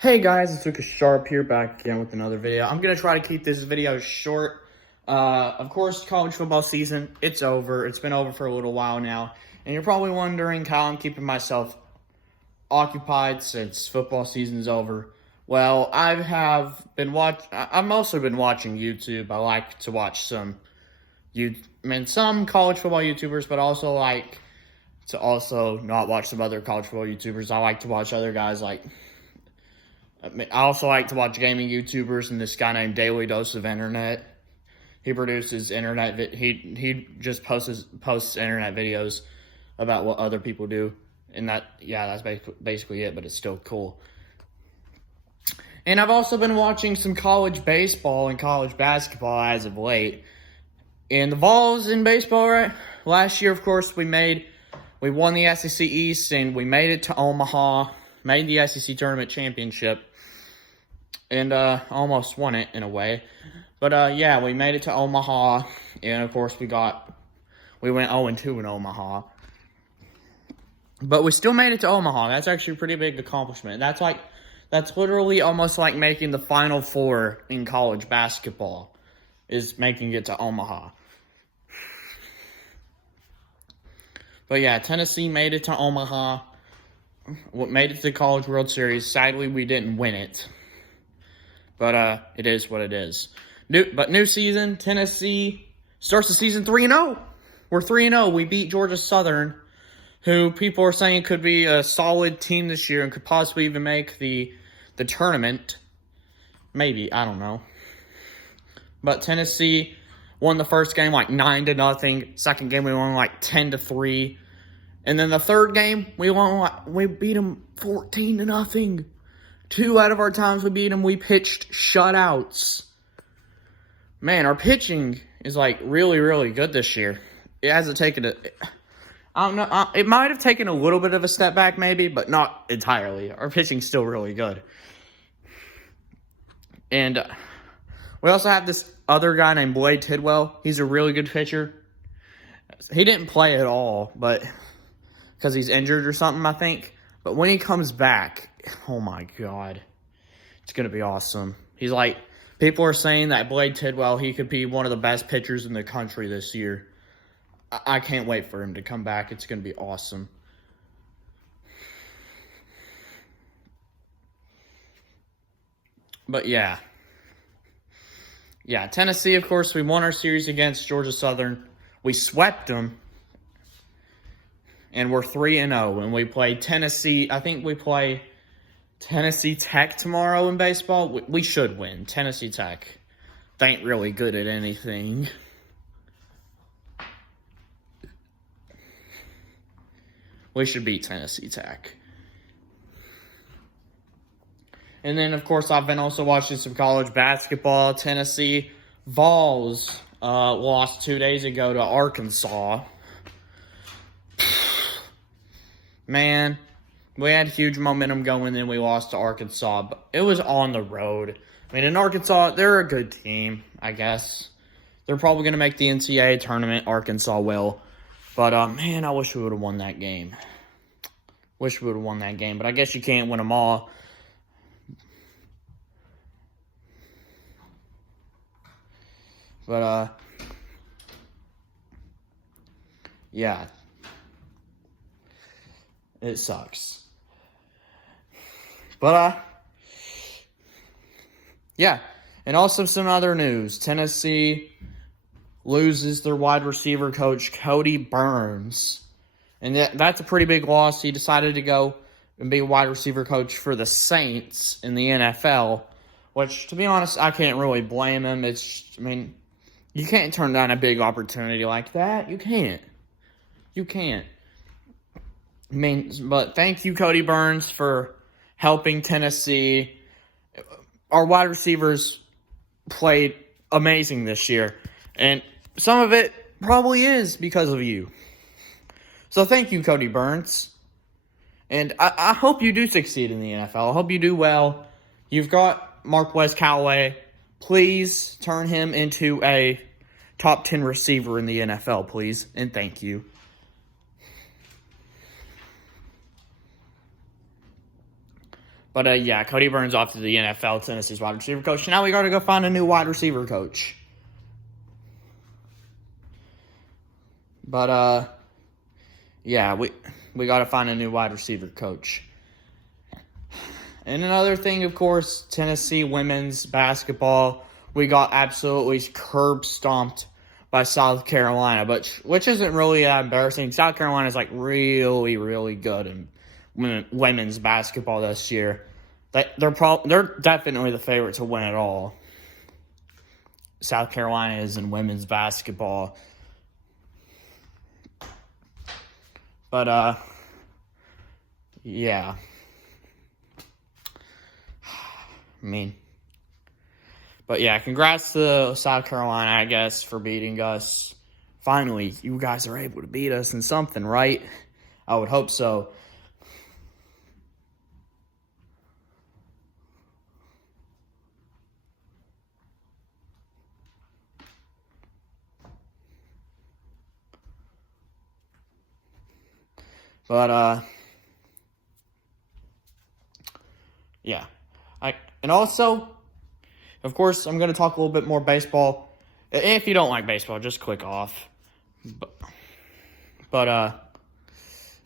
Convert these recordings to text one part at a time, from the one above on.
Hey guys, it's Lucas Sharp here, back again with another video. I'm going to try to keep this video short. Of course, college football season, it's over. It's been over for a little while now. And you're probably wondering how I'm keeping myself occupied since football season's over. Well, I've mostly been watching YouTube. I like to watch some college football YouTubers, but also like to also not watch some other college football YouTubers. I like to watch other guys like... I also like to watch gaming YouTubers and this guy named Daily Dose of Internet. He produces internet. He just posts internet videos about what other people do, and that's basically it. But it's still cool. And I've also been watching some college baseball and college basketball as of late. And the Vols in baseball, right? Last year, of course, we won the SEC East and we made it to Omaha, made the SEC tournament championship. And almost won it in a way. But yeah, we made it to Omaha. And of course we went 0-2 in Omaha. But we still made it to Omaha. That's actually a pretty big accomplishment. That's literally almost like making the Final Four in college basketball, is making it to Omaha. But yeah, Tennessee made it to Omaha. Made it to the College World Series. Sadly, we didn't win it. But it is what it is. New season, Tennessee starts the season 3-0. We're 3-0. We beat Georgia Southern, who people are saying could be a solid team this year and could possibly even make the tournament. Maybe, I don't know. But Tennessee won the first game like 9-0. Second game we won like 10-3. And then the third game we beat them 14-0. 2 out of our times we beat them, we pitched shutouts. Man, our pitching is like really, really good this year. It hasn't taken I don't know. It might have taken a little bit of a step back maybe, but not entirely. Our pitching's still really good. And we also have this other guy named Blade Tidwell. He's a really good pitcher. He didn't play at all, but because he's injured or something, I think. But when he comes back, oh my God, it's going to be awesome. He's like, people are saying that Blade Tidwell, he could be one of the best pitchers in the country this year. I can't wait for him to come back. It's going to be awesome. But yeah. Yeah, Tennessee, of course, we won our series against Georgia Southern. We swept them. And we're 3-0, and we play Tennessee. I think we play Tennessee Tech tomorrow in baseball. We should win. Tennessee Tech. They ain't really good at anything. We should beat Tennessee Tech. And then, of course, I've been also watching some college basketball. Tennessee Vols lost 2 days ago to Arkansas. Man, we had huge momentum going, then we lost to Arkansas, but it was on the road. I mean, in Arkansas, they're a good team, I guess. They're probably going to make the NCAA tournament. Arkansas will. But, man, I wish we would have won that game. But I guess you can't win them all. But, yeah. It sucks. But, yeah. And also some other news. Tennessee loses their wide receiver coach, Kodi Burns. And that's a pretty big loss. He decided to go and be a wide receiver coach for the Saints in the NFL. Which, to be honest, I can't really blame him. You can't turn down a big opportunity like that. You can't. But thank you, Kodi Burns, for helping Tennessee. Our wide receivers played amazing this year. And some of it probably is because of you. So thank you, Kodi Burns. And I hope you do succeed in the NFL. I hope you do well. You've got Marquez Callaway. Please turn him into a top 10 receiver in the NFL, please. And thank you. But yeah, Cody Burns off to the NFL, Tennessee's wide receiver coach. Now we got to go find a new wide receiver coach. But yeah, we got to find a new wide receiver coach. And another thing, of course, Tennessee women's basketball. We got absolutely curb stomped by South Carolina, which isn't really that embarrassing. South Carolina is like really, really good in women's basketball this year. They're definitely the favorite to win it all. South Carolina is in women's basketball. But yeah. But yeah, congrats to South Carolina, I guess, for beating us. Finally, you guys are able to beat us in something, right? I would hope so. But yeah. And also, of course, I'm going to talk a little bit more baseball. If you don't like baseball, just click off. But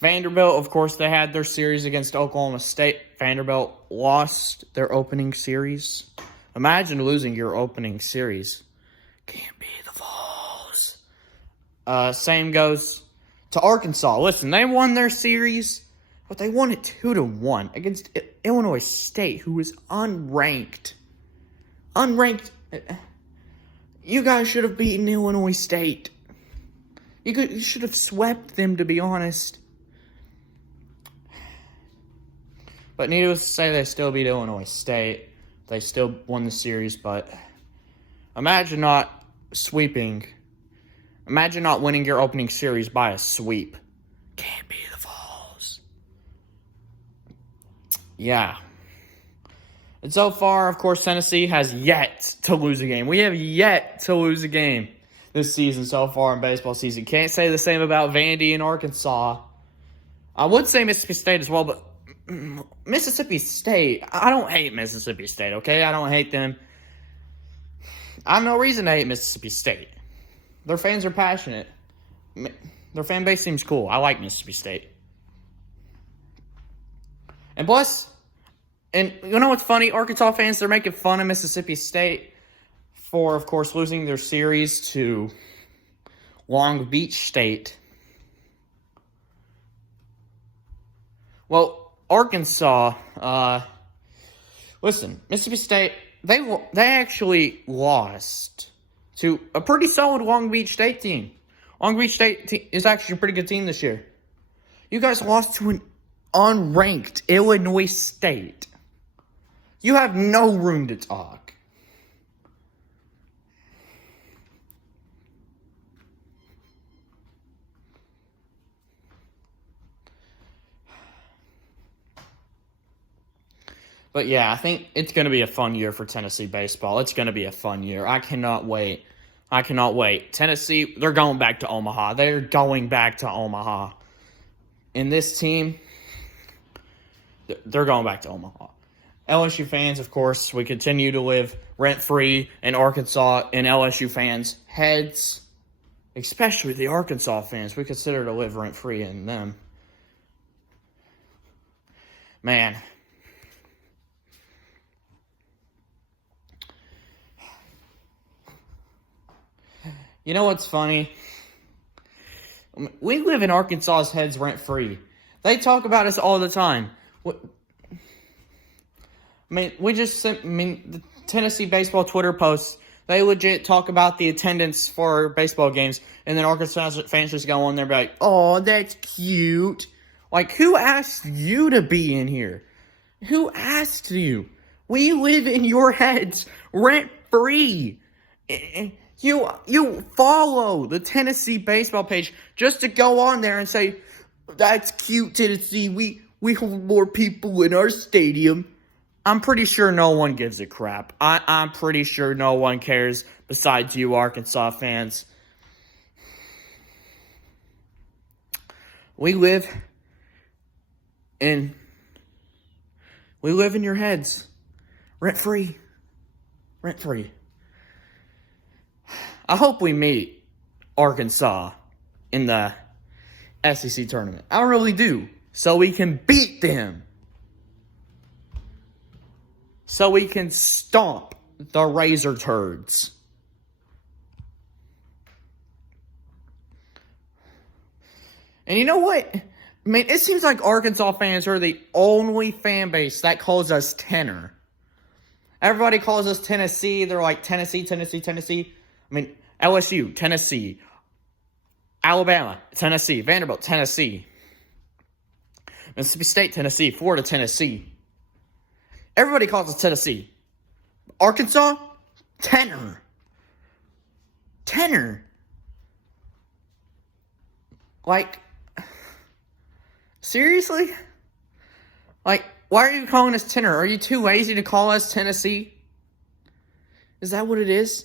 Vanderbilt, of course, they had their series against Oklahoma State. Vanderbilt lost their opening series. Imagine losing your opening series. Can't be the Vols. Same goes to Arkansas. Listen, they won their series, but they won it 2-1 against Illinois State, who was unranked. Unranked. You guys should have beaten Illinois State. You should have swept them, to be honest. But needless to say, they still beat Illinois State. They still won the series, but imagine not sweeping. Imagine not winning your opening series by a sweep. Can't be the Vols. Yeah. And so far, of course, Tennessee has yet to lose a game. We have yet to lose a game this season so far in baseball season. Can't say the same about Vandy and Arkansas. I would say Mississippi State as well, but Mississippi State, I don't hate Mississippi State, okay? I don't hate them. I have no reason to hate Mississippi State. Their fans are passionate. Their fan base seems cool. I like Mississippi State. And plus, and you know what's funny? Arkansas fans, they're making fun of Mississippi State for, of course, losing their series to Long Beach State. Well, Arkansas, listen, Mississippi State, they actually lost to a pretty solid Long Beach State team. Long Beach State is actually a pretty good team this year. You guys lost to an unranked Illinois State. You have no room to talk. But yeah, I think it's going to be a fun year for Tennessee baseball. It's going to be a fun year. I cannot wait. Tennessee, they're going back to Omaha. They're going back to Omaha. And this team, they're going back to Omaha. LSU fans, of course, we continue to live rent-free in Arkansas in LSU fans' heads. Especially the Arkansas fans. We consider to live rent-free in them. Man. You know what's funny? We live in Arkansas's heads rent-free. They talk about us all the time. The Tennessee baseball Twitter posts, they legit talk about the attendance for baseball games, and then Arkansas fans just go on there and be like, oh, that's cute. Like, who asked you to be in here? Who asked you? We live in your heads rent-free. You follow the Tennessee baseball page just to go on there and say, that's cute, Tennessee. We hold more people in our stadium. I'm pretty sure no one gives a crap. I'm pretty sure no one cares besides you Arkansas fans. We live in We live in your heads. Rent-free. Rent-free. I hope we meet Arkansas in the SEC tournament. I really do. So we can beat them. So we can stomp the Razor Turds. And you know what? I mean, it seems like Arkansas fans are the only fan base that calls us Tenor. Everybody calls us Tennessee. They're like, Tennessee, Tennessee, Tennessee. I mean, LSU, Tennessee. Alabama, Tennessee. Vanderbilt, Tennessee. Mississippi State, Tennessee. Florida, Tennessee. Everybody calls us Tennessee. Arkansas, Tenor. Tenor. Like, seriously? Like, why are you calling us Tenor? Are you too lazy to call us Tennessee? Is that what it is?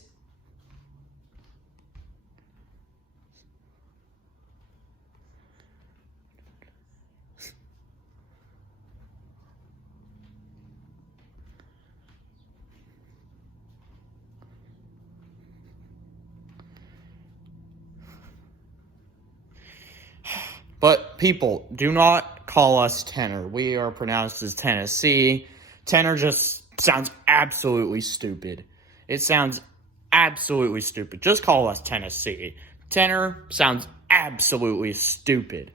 But people, do not call us Tenor. We are pronounced as Tennessee. Tenor just sounds absolutely stupid. It sounds absolutely stupid. Just call us Tennessee. Tenor sounds absolutely stupid.